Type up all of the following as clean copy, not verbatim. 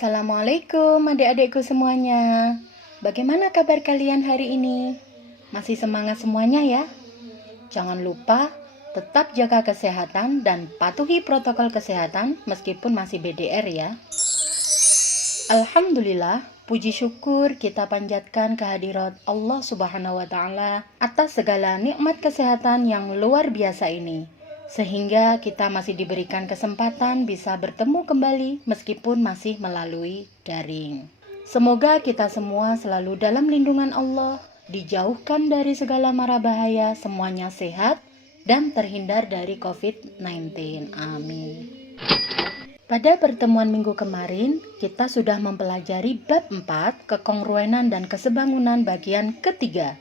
Assalamualaikum adik-adikku semuanya. Bagaimana kabar kalian hari ini? Masih semangat semuanya ya? Jangan lupa tetap jaga kesehatan dan patuhi protokol kesehatan meskipun masih BDR ya. Alhamdulillah, puji syukur kita panjatkan kehadirat Allah Subhanahu wa Ta'ala atas segala nikmat kesehatan yang luar biasa ini, sehingga kita masih diberikan kesempatan bisa bertemu kembali meskipun masih melalui daring. Semoga kita semua selalu dalam lindungan Allah, dijauhkan dari segala mara bahaya, semuanya sehat dan terhindar dari COVID-19. Amin. Pada pertemuan minggu kemarin, kita sudah mempelajari bab 4, kekongruenan dan kesebangunan bagian ketiga,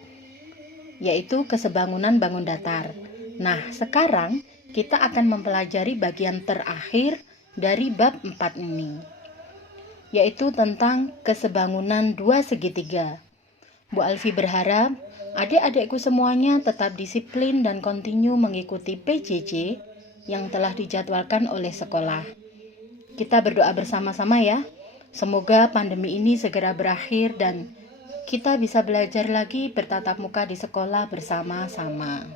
yaitu kesebangunan bangun datar. Nah, sekarang kita akan mempelajari bagian terakhir dari bab 4 ini, yaitu tentang kesebangunan dua segitiga. Bu Alfi berharap adik-adikku semuanya tetap disiplin dan kontinu mengikuti PJJ yang telah dijadwalkan oleh sekolah. Kita berdoa bersama-sama ya. Semoga pandemi ini segera berakhir dan kita bisa belajar lagi bertatap muka di sekolah bersama-sama.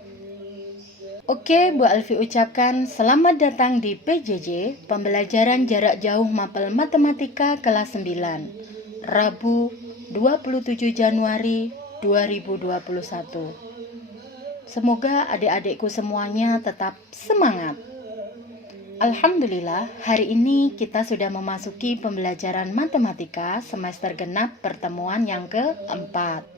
Oke, Bu Alfi ucapkan selamat datang di PJJ, pembelajaran jarak jauh mapel matematika kelas 9, Rabu 27 Januari 2021. Semoga adik-adikku semuanya tetap semangat. Alhamdulillah, hari ini kita sudah memasuki pembelajaran matematika semester genap pertemuan yang keempat.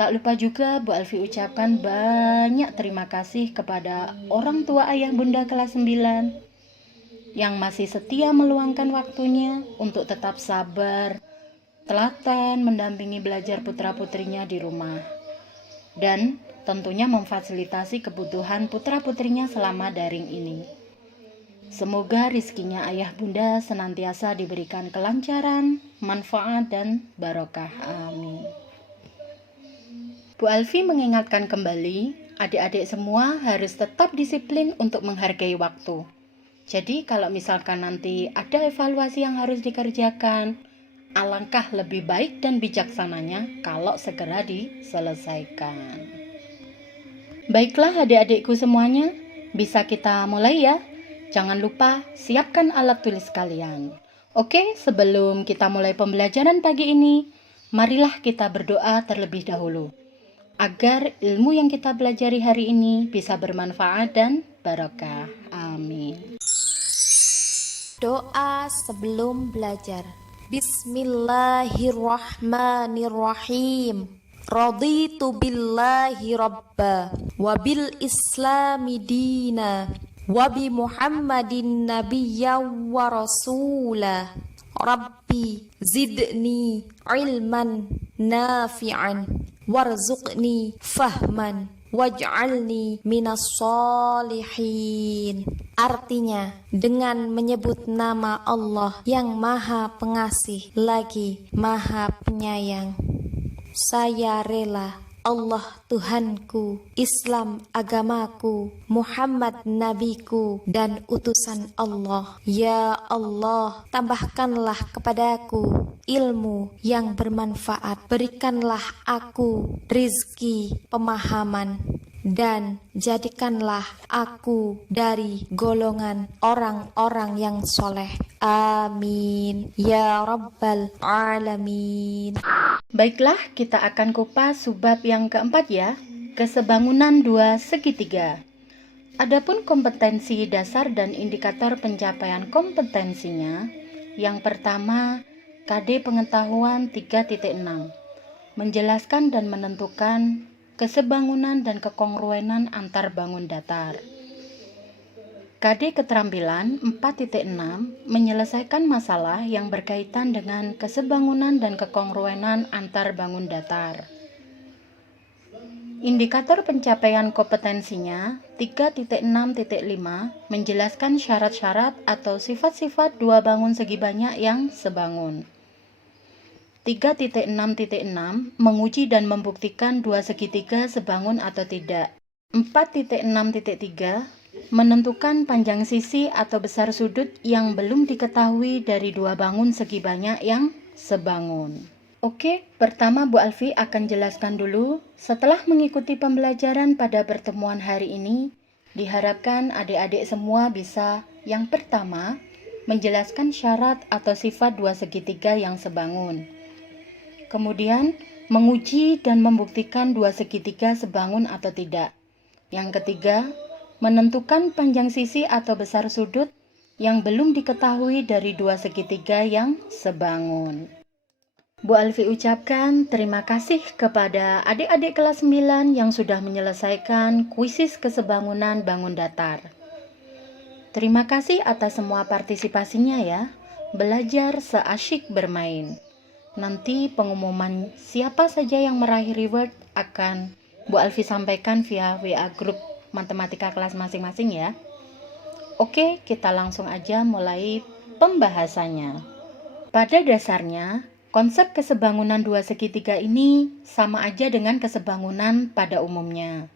Tak lupa juga Bu Alfi ucapkan banyak terima kasih kepada orang tua ayah bunda kelas 9 yang masih setia meluangkan waktunya untuk tetap sabar, telaten mendampingi belajar putra-putrinya di rumah. Dan tentunya memfasilitasi kebutuhan putra-putrinya selama daring ini. Semoga rizkinya ayah bunda senantiasa diberikan kelancaran, manfaat, dan barokah. Amin. Bu Alfi mengingatkan kembali, adik-adik semua harus tetap disiplin untuk menghargai waktu. Jadi kalau misalkan nanti ada evaluasi yang harus dikerjakan, alangkah lebih baik dan bijaksananya kalau segera diselesaikan. Baiklah adik-adikku semuanya, bisa kita mulai ya. Jangan lupa siapkan alat tulis kalian. Oke, sebelum kita mulai pembelajaran pagi ini, marilah kita berdoa terlebih dahulu, agar ilmu yang kita pelajari hari ini bisa bermanfaat dan barokah. Amin. Doa sebelum belajar. Bismillahirrahmanirrahim. Raditu billahi rabba wa bil islami dina wa bi Muhammadin nabiyya wa rasula. Rabbi zidni ilman nafi'an warzuqni fahman waj'alni minas solihin. Artinya, dengan menyebut nama Allah yang Maha Pengasih lagi Maha Penyayang, saya rela Allah Tuhanku, Islam agamaku, Muhammad nabiku dan utusan Allah. Ya Allah, tambahkanlah kepadaku ilmu yang bermanfaat. Berikanlah aku rizki, pemahaman, dan jadikanlah aku dari golongan orang-orang yang soleh. Amin. Ya Rabbal Alamin. Baiklah, kita akan kupas subbab yang keempat ya, kesebangunan dua segitiga. Adapun kompetensi dasar dan indikator pencapaian kompetensinya, yang pertama, KD pengetahuan 3.6, menjelaskan dan menentukan kesebangunan dan kekongruenan antar bangun datar. KD keterampilan 4.6 menyelesaikan masalah yang berkaitan dengan kesebangunan dan kekongruenan antar bangun datar. Indikator pencapaian kompetensinya 3.6.5 menjelaskan syarat-syarat atau sifat-sifat dua bangun segi banyak yang sebangun. 3.6.6 menguji dan membuktikan dua segitiga sebangun atau tidak. 4.6.3 Menentukan panjang sisi atau besar sudut yang belum diketahui dari dua bangun segi banyak yang sebangun. Oke, pertama Bu Alfi akan jelaskan dulu. Setelah mengikuti pembelajaran pada pertemuan hari ini, diharapkan adik-adik semua bisa yang pertama menjelaskan syarat atau sifat dua segitiga yang sebangun. Kemudian, menguji dan membuktikan dua segitiga sebangun atau tidak. Yang ketiga, menentukan panjang sisi atau besar sudut yang belum diketahui dari dua segitiga yang sebangun. Bu Alfi ucapkan terima kasih kepada adik-adik kelas 9 yang sudah menyelesaikan kuisis kesebangunan bangun datar. Terima kasih atas semua partisipasinya ya. Belajar seasyik bermain. Nanti pengumuman siapa saja yang meraih reward akan Bu Alfi sampaikan via WA grup matematika kelas masing-masing ya. Oke, kita langsung aja mulai pembahasannya. Pada dasarnya, konsep kesebangunan dua segitiga ini sama aja dengan kesebangunan pada umumnya.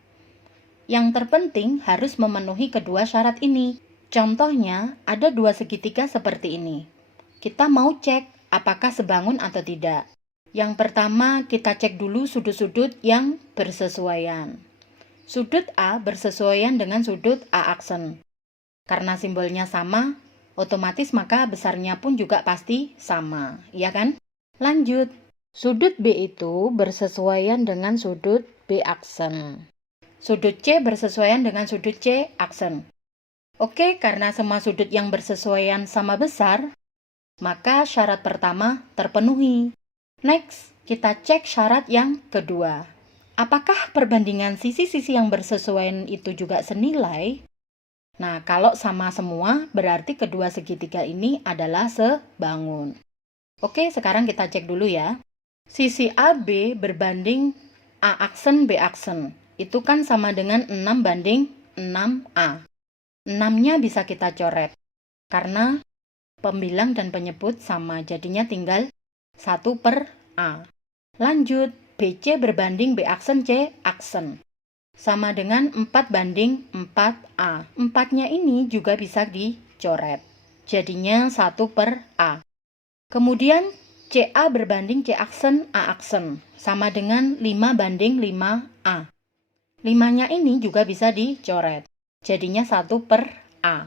Yang terpenting harus memenuhi kedua syarat ini. Contohnya, ada dua segitiga seperti ini. Kita mau cek apakah sebangun atau tidak. Yang pertama, kita cek dulu sudut-sudut yang bersesuaian. Sudut A bersesuaian dengan sudut A aksen. Karena simbolnya sama, otomatis maka besarnya pun juga pasti sama, ya kan? Lanjut, sudut B itu bersesuaian dengan sudut B aksen. Sudut C bersesuaian dengan sudut C aksen. Oke, karena semua sudut yang bersesuaian sama besar, maka syarat pertama terpenuhi. Next, kita cek syarat yang kedua. Apakah perbandingan sisi-sisi yang bersesuaian itu juga senilai? Nah, kalau sama semua, berarti kedua segitiga ini adalah sebangun. Oke, sekarang kita cek dulu ya. Sisi AB berbanding A aksen B aksen. Itu kan sama dengan 6 banding 6A. 6-nya bisa kita coret. Karena pembilang dan penyebut sama, jadinya tinggal 1 per A. Lanjut, BC berbanding B aksen C aksen. Sama dengan 4 banding 4A. 4-nya ini juga bisa dicoret. Jadinya 1 per A. Kemudian CA berbanding C aksen A aksen. Sama dengan 5 banding 5A. 5-nya ini juga bisa dicoret. Jadinya 1 per A.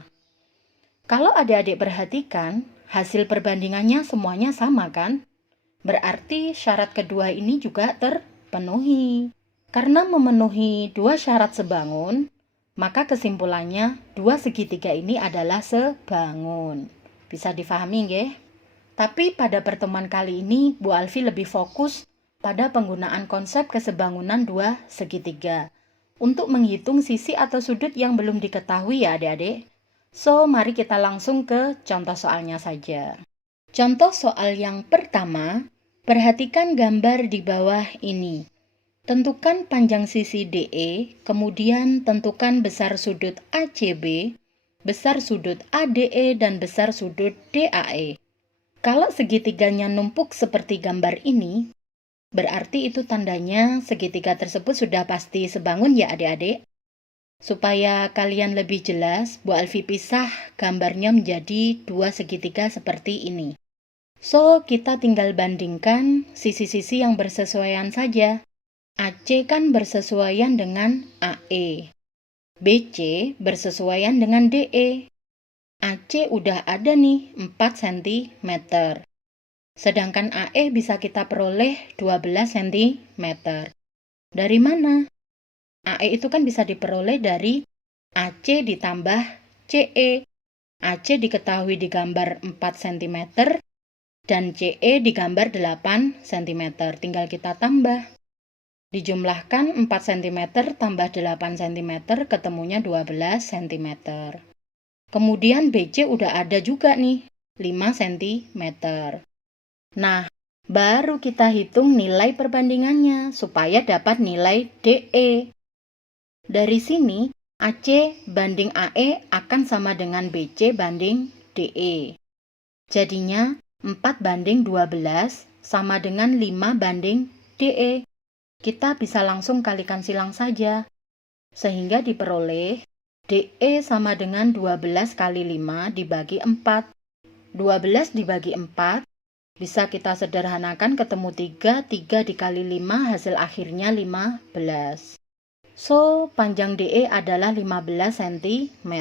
Kalau adik-adik perhatikan, hasil perbandingannya semuanya sama kan? Berarti syarat kedua ini juga terpenuhi. Karena memenuhi dua syarat sebangun, maka kesimpulannya dua segitiga ini adalah sebangun. Bisa difahami nggih? Tapi pada pertemuan kali ini, Bu Alfi lebih fokus pada penggunaan konsep kesebangunan dua segitiga untuk menghitung sisi atau sudut yang belum diketahui ya adik-adik. So, mari kita langsung ke contoh soalnya saja. Contoh soal yang pertama, perhatikan gambar di bawah ini. Tentukan panjang sisi DE, kemudian tentukan besar sudut ACB, besar sudut ADE, dan besar sudut DAE. Kalau segitiganya numpuk seperti gambar ini, berarti itu tandanya segitiga tersebut sudah pasti sebangun ya adik-adik. Supaya kalian lebih jelas, Bu Alfi pisah gambarnya menjadi dua segitiga seperti ini. So, kita tinggal bandingkan sisi-sisi yang bersesuaian saja. AC kan bersesuaian dengan AE. BC bersesuaian dengan DE. AC udah ada nih 4 cm. Sedangkan AE bisa kita peroleh 12 cm. Dari mana? AE itu kan bisa diperoleh dari AC ditambah CE. AC diketahui digambar 4 cm dan CE digambar 8 cm. Tinggal kita tambah. Dijumlahkan 4 cm tambah 8 cm ketemunya 12 cm. Kemudian BC udah ada juga nih 5 cm. Nah, baru kita hitung nilai perbandingannya supaya dapat nilai DE. Dari sini, AC banding AE akan sama dengan BC banding DE. Jadinya 4 banding 12 sama dengan 5 banding DE. Kita bisa langsung kalikan silang saja. Sehingga diperoleh DE sama dengan 12 kali 5 dibagi 4. 12 dibagi 4 bisa kita sederhanakan ketemu 3. 3 dikali 5 hasil akhirnya 15. So, panjang DE adalah 15 cm.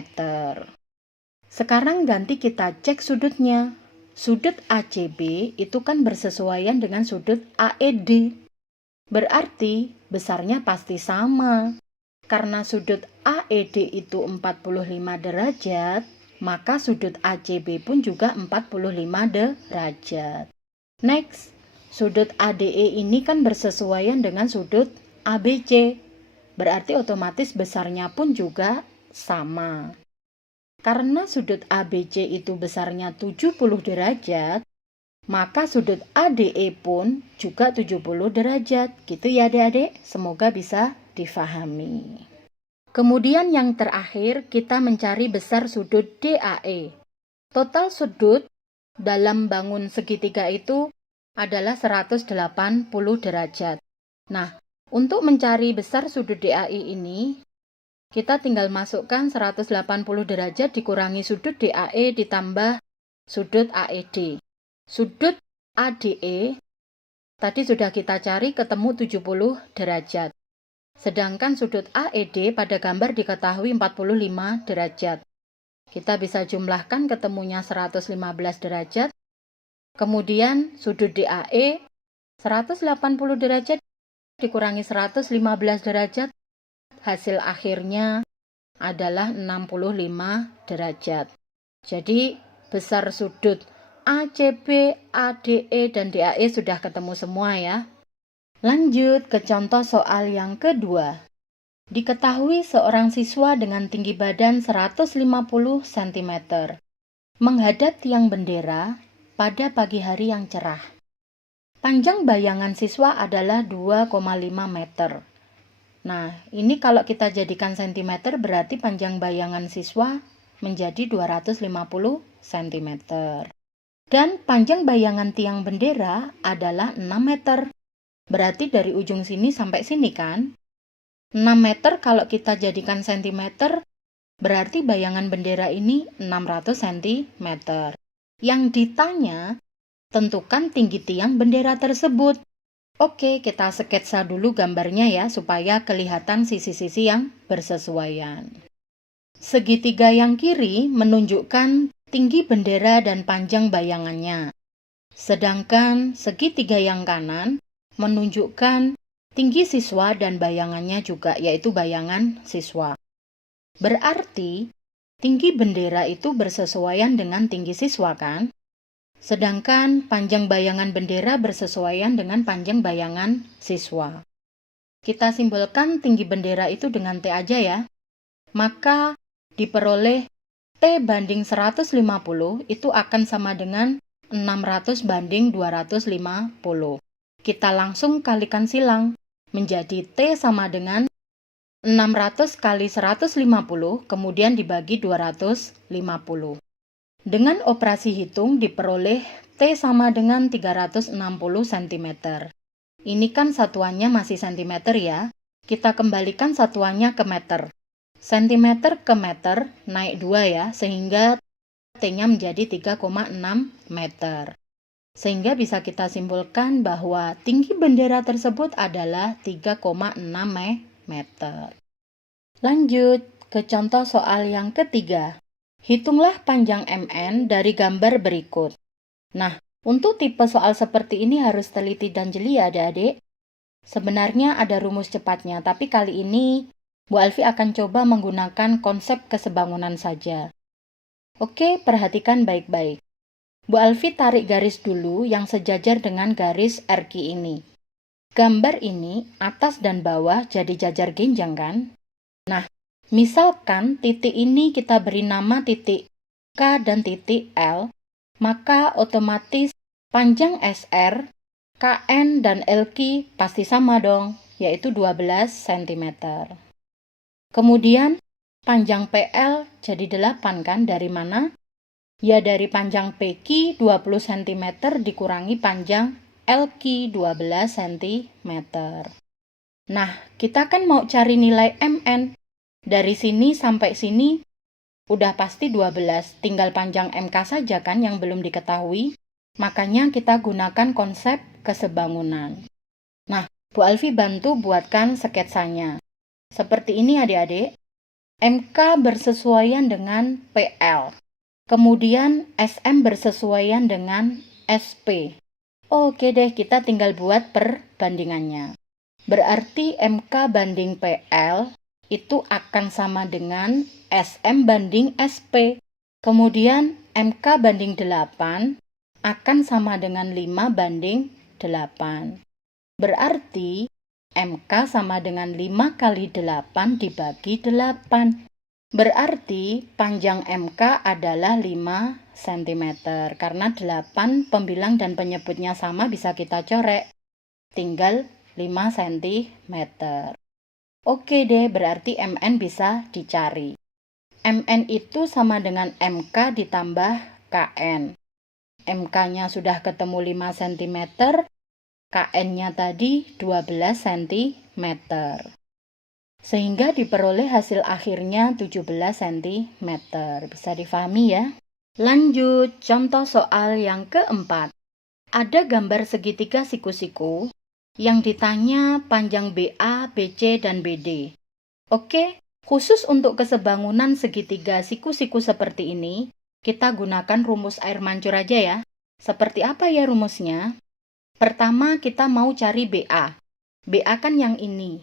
Sekarang ganti kita cek sudutnya. Sudut ACB itu kan bersesuaian dengan sudut AED. Berarti besarnya pasti sama. Karena sudut AED itu 45 derajat, maka sudut ACB pun juga 45 derajat. Next, sudut ADE ini kan bersesuaian dengan sudut ABC. Berarti otomatis besarnya pun juga sama. Karena sudut ABC itu besarnya 70 derajat, maka sudut ADE pun juga 70 derajat. Gitu ya adik-adik, semoga bisa difahami. Kemudian yang terakhir kita mencari besar sudut DAE. Total sudut dalam bangun segitiga itu adalah 180 derajat. Nah, untuk mencari besar sudut DAE ini, kita tinggal masukkan 180 derajat dikurangi sudut DAE ditambah sudut AED. Sudut ADE tadi sudah kita cari ketemu 70 derajat. Sedangkan sudut AED pada gambar diketahui 45 derajat. Kita bisa jumlahkan ketemunya 115 derajat. Kemudian sudut DAE 180 derajat dikurangi 115 derajat. Hasil akhirnya adalah 65 derajat. Jadi besar sudut ACB, ADE, dan DAE sudah ketemu semua ya. Lanjut ke contoh soal yang kedua. Diketahui seorang siswa dengan tinggi badan 150 cm menghadap tiang bendera pada pagi hari yang cerah. Panjang bayangan siswa adalah 2,5 meter. Nah, ini kalau kita jadikan cm berarti panjang bayangan siswa menjadi 250 cm. Dan panjang bayangan tiang bendera adalah 6 meter. Berarti dari ujung sini sampai sini kan? 6 meter kalau kita jadikan cm, berarti bayangan bendera ini 600 cm. Yang ditanya, tentukan tinggi tiang bendera tersebut. Oke, kita sketsa dulu gambarnya ya, supaya kelihatan sisi-sisi yang bersesuaian. Segitiga yang kiri menunjukkan tinggi bendera dan panjang bayangannya. Sedangkan segitiga yang kanan menunjukkan tinggi siswa dan bayangannya juga, yaitu bayangan siswa. Berarti, tinggi bendera itu bersesuaian dengan tinggi siswa kan? Sedangkan panjang bayangan bendera bersesuaian dengan panjang bayangan siswa. Kita simbolkan tinggi bendera itu dengan T aja ya. Maka diperoleh T banding 150 itu akan sama dengan 600 banding 250. Kita langsung kalikan silang, menjadi T sama dengan 600 kali 150, kemudian dibagi 250. Dengan operasi hitung diperoleh T sama dengan 360 cm. Ini kan satuannya masih cm ya, kita kembalikan satuannya ke meter. Cm ke meter naik 2 ya, sehingga T-nya menjadi 3,6 meter. Sehingga bisa kita simpulkan bahwa tinggi bendera tersebut adalah 3,6 meter. Lanjut ke contoh soal yang ketiga. Hitunglah panjang MN dari gambar berikut. Nah, untuk tipe soal seperti ini harus teliti dan jeli ya adik-adik. Sebenarnya ada rumus cepatnya, tapi kali ini Bu Alfi akan coba menggunakan konsep kesebangunan saja. Oke, perhatikan baik-baik. Bu Alfi tarik garis dulu yang sejajar dengan garis RQ ini. Gambar ini atas dan bawah jadi jajar genjang kan? Nah, misalkan titik ini kita beri nama titik K dan titik L, maka otomatis panjang SR, KN, dan LQ pasti sama dong, yaitu 12 cm. Kemudian panjang PL jadi 8 kan, dari mana? Ya dari panjang PQ 20 cm dikurangi panjang LQ 12 cm. Nah, kita kan mau cari nilai MN. Dari sini sampai sini udah pasti 12, tinggal panjang MK saja kan yang belum diketahui. Makanya kita gunakan konsep kesebangunan. Nah, Bu Alfi bantu buatkan sketsanya. Seperti ini adik-adik. MK bersesuaian dengan PL. Kemudian SM bersesuaian dengan SP. Oke deh, kita tinggal buat perbandingannya. Berarti MK banding PL itu akan sama dengan SM banding SP. Kemudian MK banding 8 akan sama dengan 5 banding 8. Berarti MK sama dengan 5 kali 8 dibagi 8. Berarti panjang MK adalah 5 cm. Karena 8 pembilang dan penyebutnya sama bisa kita corek. Tinggal 5 cm. Oke deh, berarti MN bisa dicari. MN itu sama dengan MK ditambah KN. MK-nya sudah ketemu 5 cm, KN-nya tadi 12 cm. Sehingga diperoleh hasil akhirnya 17 cm. Bisa difahami ya? Lanjut, contoh soal yang keempat. Ada gambar segitiga siku-siku yang ditanya panjang BA, BC, dan BD. Oke, khusus untuk kesebangunan segitiga siku-siku seperti ini, kita gunakan rumus air mancur aja ya. Seperti apa ya rumusnya? Pertama kita mau cari BA. BA kan yang ini.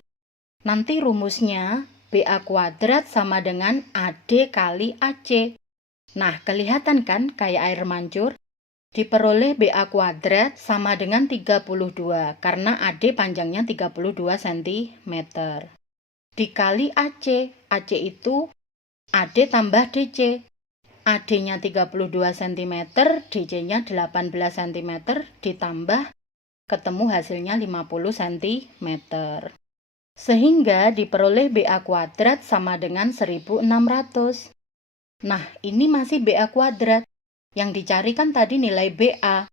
Nanti rumusnya BA kuadrat sama dengan AD kali AC. Nah, kelihatan kan kayak air mancur? Diperoleh BA kuadrat sama dengan 32 karena AD panjangnya 32 cm. Dikali AC. AC itu AD tambah DC. AD-nya 32 cm, DC-nya 18 cm, ditambah ketemu hasilnya 50 cm. Sehingga diperoleh BA kuadrat sama dengan 1600. Nah, ini masih BA kuadrat. Yang dicari kan tadi nilai BA.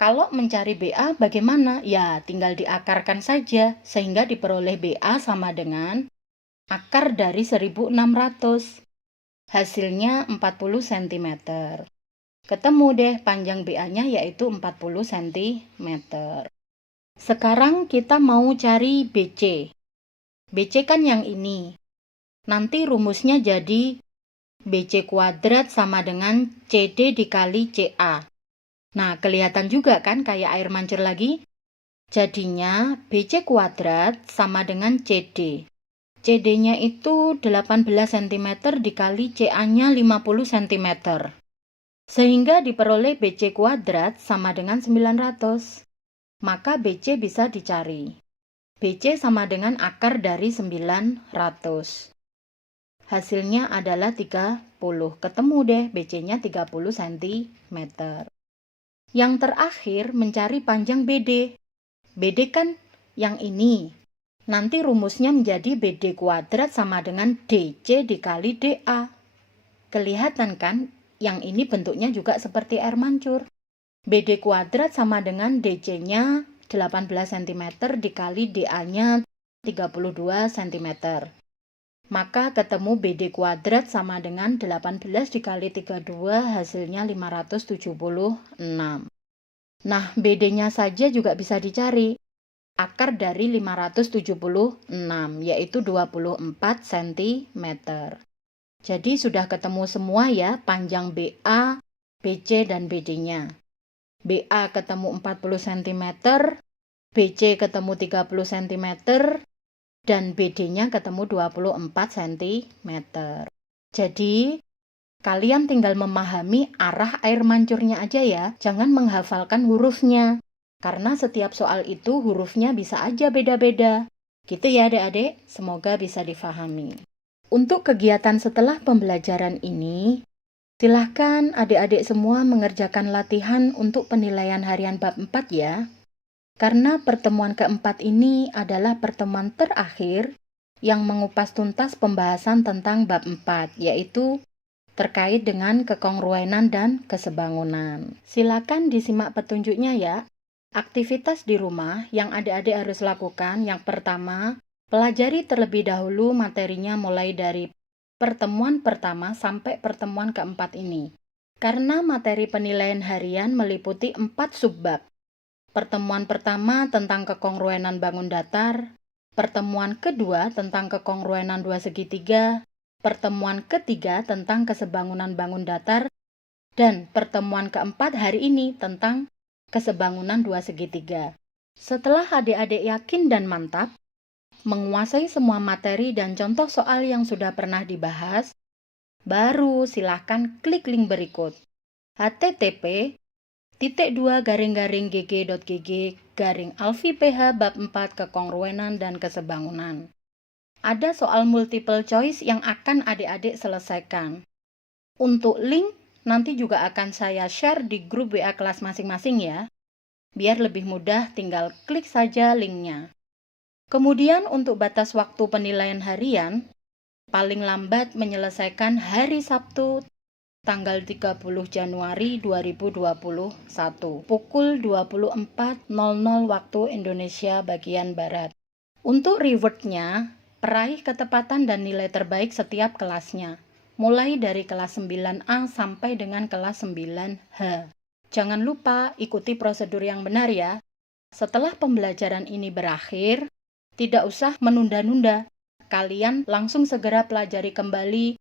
Kalau mencari BA bagaimana? Ya, tinggal diakarkan saja. Sehingga diperoleh BA sama dengan akar dari 1600. Hasilnya 40 cm. Ketemu deh panjang BA-nya yaitu 40 cm. Sekarang kita mau cari BC. BC kan yang ini. Nanti rumusnya jadi BC kuadrat sama dengan CD dikali CA. Nah, kelihatan juga kan kayak air mancur lagi? Jadinya BC kuadrat sama dengan CD. CD-nya itu 18 cm dikali CA-nya 50 cm. Sehingga diperoleh BC kuadrat sama dengan 900. Maka BC bisa dicari. BC sama dengan akar dari 900. Hasilnya adalah 30. Ketemu deh BC-nya 30 cm. Yang terakhir mencari panjang BD. BD kan yang ini. Nanti rumusnya menjadi BD kuadrat sama dengan DC dikali DA. Kelihatan kan? Yang ini bentuknya juga seperti air mancur. BD kuadrat sama dengan DC-nya 18 cm dikali DA-nya 32 cm. Maka ketemu BD kuadrat sama dengan 18 dikali 32 hasilnya 576. Nah, BD-nya saja juga bisa dicari. Akar dari 576 yaitu 24 cm. Jadi sudah ketemu semua ya panjang BA, BC, dan BD-nya. BA ketemu 40 cm, BC ketemu 30 cm, dan BD-nya ketemu 24 cm. Jadi, kalian tinggal memahami arah air mancurnya aja ya, jangan menghafalkan hurufnya. Karena setiap soal itu hurufnya bisa aja beda-beda. Gitu ya adik-adik, semoga bisa difahami. Untuk kegiatan setelah pembelajaran ini, silahkan adik-adik semua mengerjakan latihan untuk penilaian harian bab 4 ya. Karena pertemuan keempat ini adalah pertemuan terakhir yang mengupas tuntas pembahasan tentang bab 4, yaitu terkait dengan kekongruenan dan kesebangunan. Silakan disimak petunjuknya ya. Aktivitas di rumah yang adik-adik harus lakukan yang pertama, Pelajari terlebih dahulu materinya mulai dari pertemuan pertama sampai pertemuan keempat ini. Karena materi penilaian harian meliputi 4 subbab. Pertemuan pertama tentang kekongruenan bangun datar, pertemuan kedua tentang kekongruenan dua segitiga, pertemuan ketiga tentang kesebangunan bangun datar, dan pertemuan keempat hari ini tentang kesebangunan dua segitiga. Setelah adik-adik yakin dan mantap, menguasai semua materi dan contoh soal yang sudah pernah dibahas, baru silahkan klik link berikut http://gg.gg/alfiph bab 4 kekongruenan dan kesebangunan. Ada soal multiple choice yang akan adik-adik selesaikan. Untuk link nanti juga akan saya share di grup WA kelas masing-masing ya. Biar lebih mudah tinggal klik saja linknya. Kemudian untuk batas waktu penilaian harian, paling lambat menyelesaikan hari Sabtu tanggal 30 Januari 2021 pukul 24.00 waktu Indonesia bagian Barat. Untuk rewardnya, peraih ketepatan dan nilai terbaik setiap kelasnya, mulai dari kelas 9A sampai dengan kelas 9H. Jangan lupa ikuti prosedur yang benar ya. Setelah pembelajaran ini berakhir, tidak usah menunda-nunda. Kalian langsung segera pelajari kembali,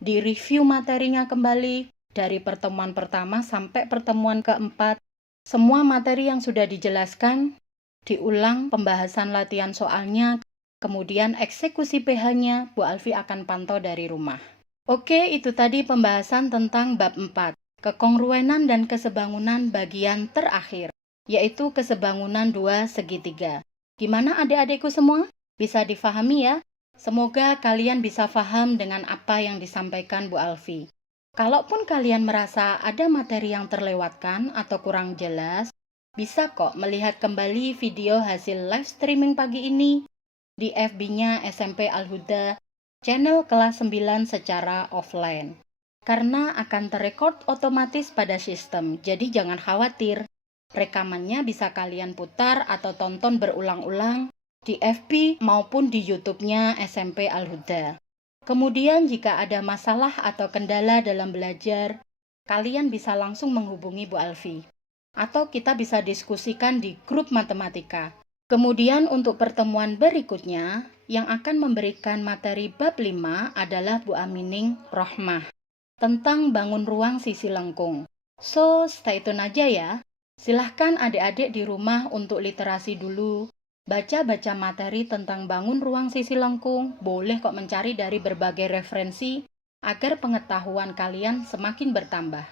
direview materinya kembali, dari pertemuan pertama sampai pertemuan keempat. Semua materi yang sudah dijelaskan, diulang pembahasan latihan soalnya, kemudian eksekusi PH-nya, Bu Alfi akan pantau dari rumah. Oke, itu tadi pembahasan tentang bab 4, kekongruenan dan kesebangunan bagian terakhir, yaitu kesebangunan dua segitiga. Gimana adik-adikku semua? Bisa difahami ya? Semoga kalian bisa paham dengan apa yang disampaikan Bu Alfi. Kalaupun kalian merasa ada materi yang terlewatkan atau kurang jelas, bisa kok melihat kembali video hasil live streaming pagi ini di FB-nya SMP Al-Huda, channel kelas 9 secara offline. Karena akan terekord otomatis pada sistem, jadi jangan khawatir. Rekamannya bisa kalian putar atau tonton berulang-ulang di FB maupun di YouTube-nya SMP Al-Huda. Kemudian jika ada masalah atau kendala dalam belajar, kalian bisa langsung menghubungi Bu Alfi. Atau kita bisa diskusikan di grup matematika. Kemudian untuk pertemuan berikutnya, yang akan memberikan materi bab 5 adalah Bu Amining Rohmah, tentang bangun ruang sisi lengkung. So, stay tune aja ya. Silahkan adik-adik di rumah untuk literasi dulu, baca-baca materi tentang bangun ruang sisi lengkung, boleh kok mencari dari berbagai referensi, agar pengetahuan kalian semakin bertambah.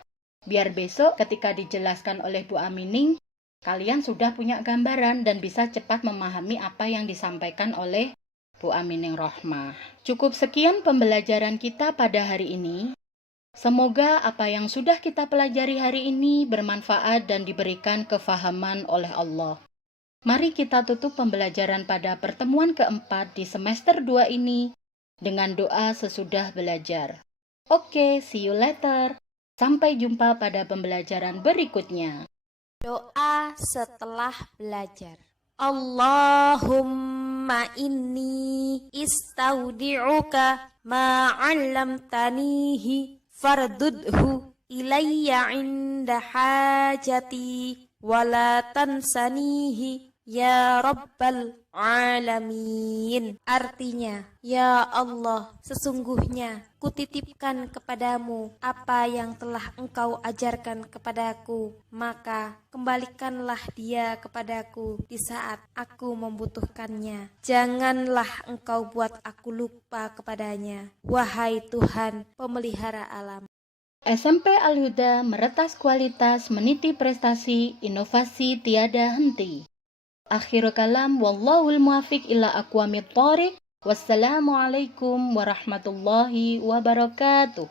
Biar besok ketika dijelaskan oleh Bu Amining, kalian sudah punya gambaran dan bisa cepat memahami apa yang disampaikan oleh Bu Amining Rohmah. Cukup sekian pembelajaran kita pada hari ini. Semoga apa yang sudah kita pelajari hari ini bermanfaat dan diberikan kefahaman oleh Allah. Mari kita tutup pembelajaran pada pertemuan keempat di semester 2 ini dengan doa sesudah belajar. Oke, see you later. Sampai jumpa pada pembelajaran berikutnya. Doa setelah belajar. Allahumma inni istaudi'uka ma'allamtanihi fardudhu ilayya inda hajati wala tansanihi ya rabbal alamin. Artinya, ya Allah, sesungguhnya kutitipkan kepadamu apa yang telah engkau ajarkan kepadaku, maka kembalikanlah dia kepadaku di saat aku membutuhkannya. Janganlah engkau buat aku lupa kepadanya, wahai Tuhan pemelihara alam. SMP Al-Huda meretas kualitas, meniti prestasi, inovasi tiada henti. Akhir kalam, wallahul muwafiq ila aqwamit thoriq. Wassalamualaikum warahmatullahi wabarakatuh.